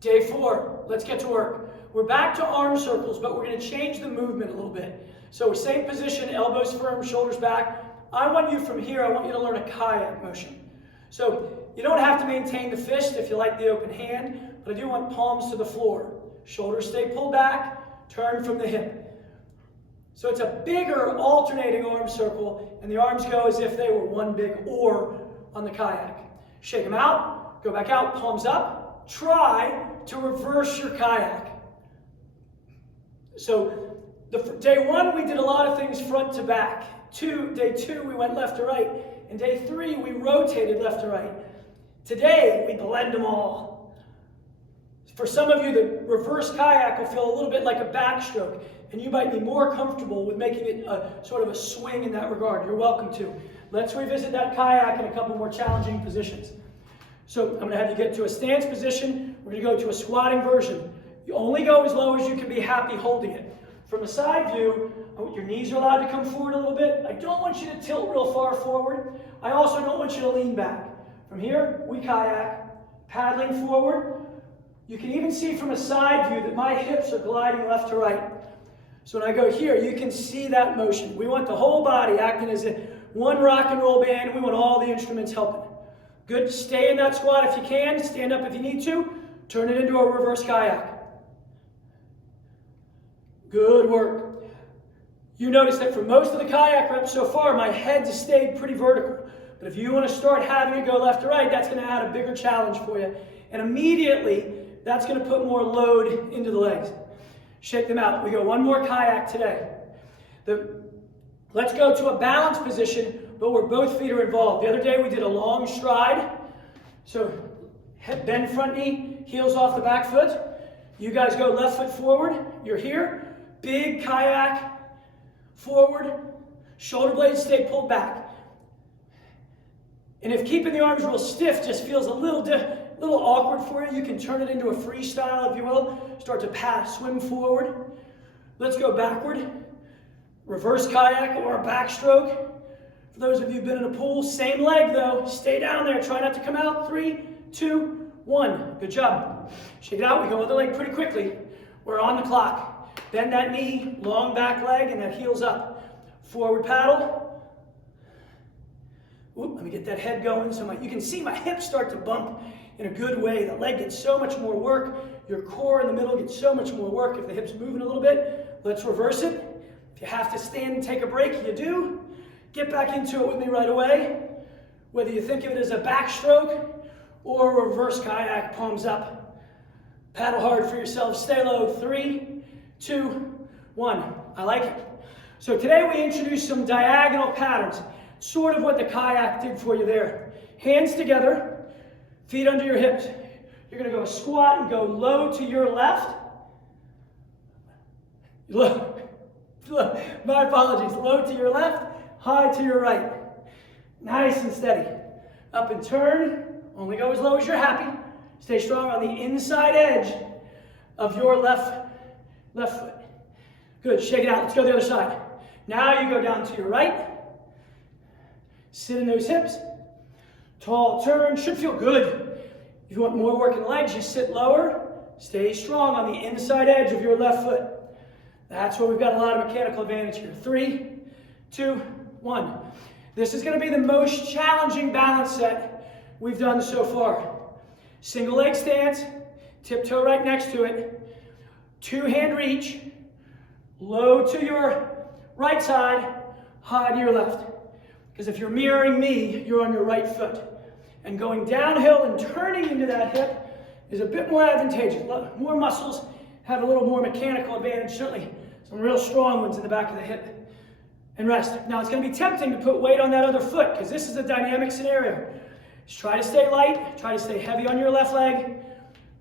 Day 4, let's get to work. We're back to arm circles, but we're going to change the movement a little bit. So same position, elbows firm, shoulders back. I want you from here, I want you to learn a kayak motion. So you don't have to maintain the fist if you like the open hand, but I do want palms to the floor. Shoulders stay pulled back, turn from the hip. So it's a bigger alternating arm circle, and the arms go as if they were one big oar on the kayak. Shake them out, go back out, palms up. Try to reverse your kayak. So day 1, we did a lot of things front to back. Day 2, we went left to right. And day 3, we rotated left to right. Today, we blend them all. For some of you, the reverse kayak will feel a little bit like a backstroke, and you might be more comfortable with making it a sort of a swing in that regard. You're welcome to. Let's revisit that kayak in a couple more challenging positions. So I'm going to have you get to a stance position. We're going to go to a squatting version. You only go as low as you can be happy holding it. From a side view, your knees are allowed to come forward a little bit. I don't want you to tilt real far forward. I also don't want you to lean back. From here, we kayak, paddling forward. You can even see from a side view that my hips are gliding left to right. So when I go here, you can see that motion. We want the whole body acting as one rock and roll band. We want all the instruments helping. Good, stay in that squat if you can. Stand up if you need to. Turn it into a reverse kayak. Good work. You notice that for most of the kayak reps so far, my head's stayed pretty vertical. But if you want to start having it go left to right, that's going to add a bigger challenge for you. And immediately, that's going to put more load into the legs. Shake them out. We go one more kayak today. Let's go to a balanced position, but where both feet are involved. The other day, we did a long stride. So bend front knee, heels off the back foot. You guys go left foot forward. You're here. Big kayak forward. Shoulder blades stay pulled back. And if keeping the arms real stiff just feels a little awkward for you, you can turn it into a freestyle, if you will. Start to pass, swim forward. Let's go backward. Reverse kayak or a backstroke. For those of you who've been in a pool, same leg though. Stay down there. Try not to come out. 3, 2, 1. Good job. Shake it out. We go other leg pretty quickly. We're on the clock. Bend that knee, long back leg, and that heels up. Forward paddle. Let me get that head going so you can see my hips start to bump in a good way. The leg gets so much more work. Your core in the middle gets so much more work. If the hip's moving a little bit, let's reverse it. If you have to stand and take a break, you do. Get back into it with me right away. Whether you think of it as a backstroke or a reverse kayak, palms up. Paddle hard for yourself. Stay low. 3, 2, 1. I like it. So today we introduced some diagonal patterns. Sort of what the kayak did for you there. Hands together, feet under your hips. You're going to go squat and go low to your left. Low. My apologies. Low to your left, high to your right. Nice and steady. Up and turn. Only go as low as you're happy. Stay strong on the inside edge of your left foot. Good. Shake it out. Let's go the other side. Now you go down to your right. Sit in those hips. Tall turn. Should feel good. If you want more work in the legs, just sit lower. Stay strong on the inside edge of your left foot. That's where we've got a lot of mechanical advantage here. 3, 2, 1. This is going to be the most challenging balance set we've done so far. Single leg stance, tiptoe right next to it, 2-hand reach, low to your right side, high to your left. Because if you're mirroring me, you're on your right foot. And going downhill and turning into that hip is a bit more advantageous. More muscles have a little more mechanical advantage, certainly some real strong ones in the back of the hip. And rest. Now it's going to be tempting to put weight on that other foot because this is a dynamic scenario. Just try to stay light, try to stay heavy on your left leg.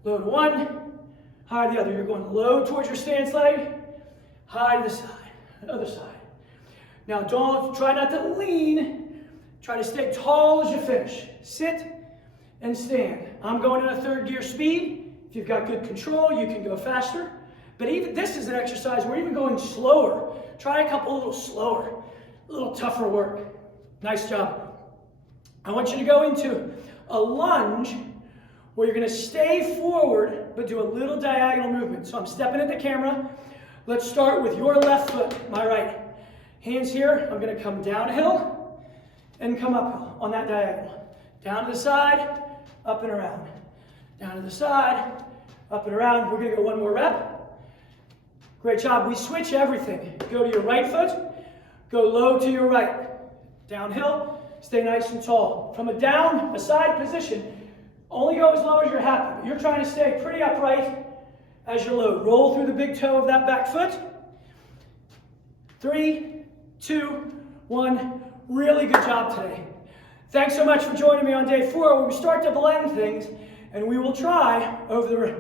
Low to one, high to the other. You're going low towards your stance leg, high to the side, other side. Now try not to lean. Try to stay tall as you finish. Sit and stand. I'm going in a 3rd gear speed. If you've got good control, you can go faster. But even this is an exercise, we're even going slower. Try a couple a little slower, a little tougher work. Nice job. I want you to go into a lunge where you're going to stay forward, but do a little diagonal movement. So I'm stepping at the camera. Let's start with your left foot, my right. Hands here, I'm going to come downhill and come uphill on that diagonal. Down to the side, up and around. Down to the side, up and around. We're going to go one more rep. Great job. We switch everything. Go to your right foot, go low to your right. Downhill, stay nice and tall. From a side position, only go as low as you're happy. You're trying to stay pretty upright as you load. Roll through the big toe of that back foot. 3, 2, 1. Really good job today. Thanks so much for joining me on day 4 where we start to blend things, and we will try over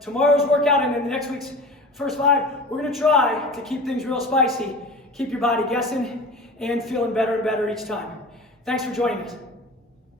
tomorrow's workout and then the next week's first 5, we're going to try to keep things real spicy, keep your body guessing and feeling better and better each time. Thanks for joining us.